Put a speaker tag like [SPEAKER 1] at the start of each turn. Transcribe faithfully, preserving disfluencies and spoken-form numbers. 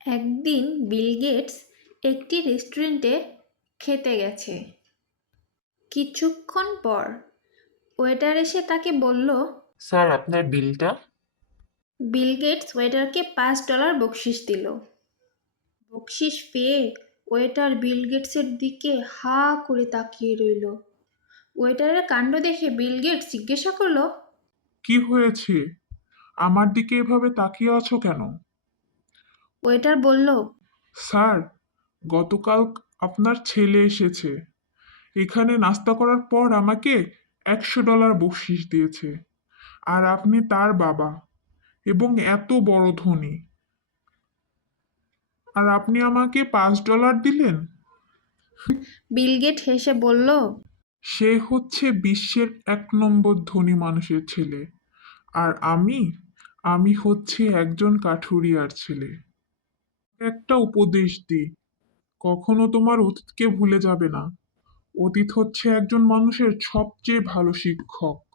[SPEAKER 1] একদিন Bill Gates একটি রেস্টুরেন্টে খেতে গেছে। কিছুক্ষণ পর ওয়েটার এসে তাকে বলল,
[SPEAKER 2] স্যার, আপনার বিলটা।
[SPEAKER 1] বিল গেটস ওয়েটারকে পাঁচ ডলার বকশিশ দিল। বকশিশ পেয়ে ওয়েটার বিল গেটসের দিকে হা করে তাকিয়ে রইল। ওয়েটারের কাণ্ড দেখে বিল গেটস জিজ্ঞাসা করলো,
[SPEAKER 3] কি হয়েছে? আমার দিকে এভাবে তাকিয়ে আছো কেন?
[SPEAKER 1] ওয়েটার বলল,
[SPEAKER 3] স্যার, গতকাল আপনার ছেলে এসেছে। এখানে নাস্তা করার পর আমাকে একশো ডলার বকশিশ দিয়েছে। আর আপনি তার বাবা এবং এত বড় ধনী, আর আপনি আমাকে পাঁচ ডলার দিলেন?
[SPEAKER 1] বিল গেট হেসে বলল,
[SPEAKER 3] সে হচ্ছে বিশ্বের এক নম্বর ধনী মানুষের ছেলে, আর আমি আমি হচ্ছে একজন কাঠুরিয়ার ছেলে। একটা উপদেশ দিই, কখনো তোমার অতীতকে ভুলে যাবে না। অতীত হচ্ছে একজন মানুষের সবচেয়ে ভালো শিক্ষক।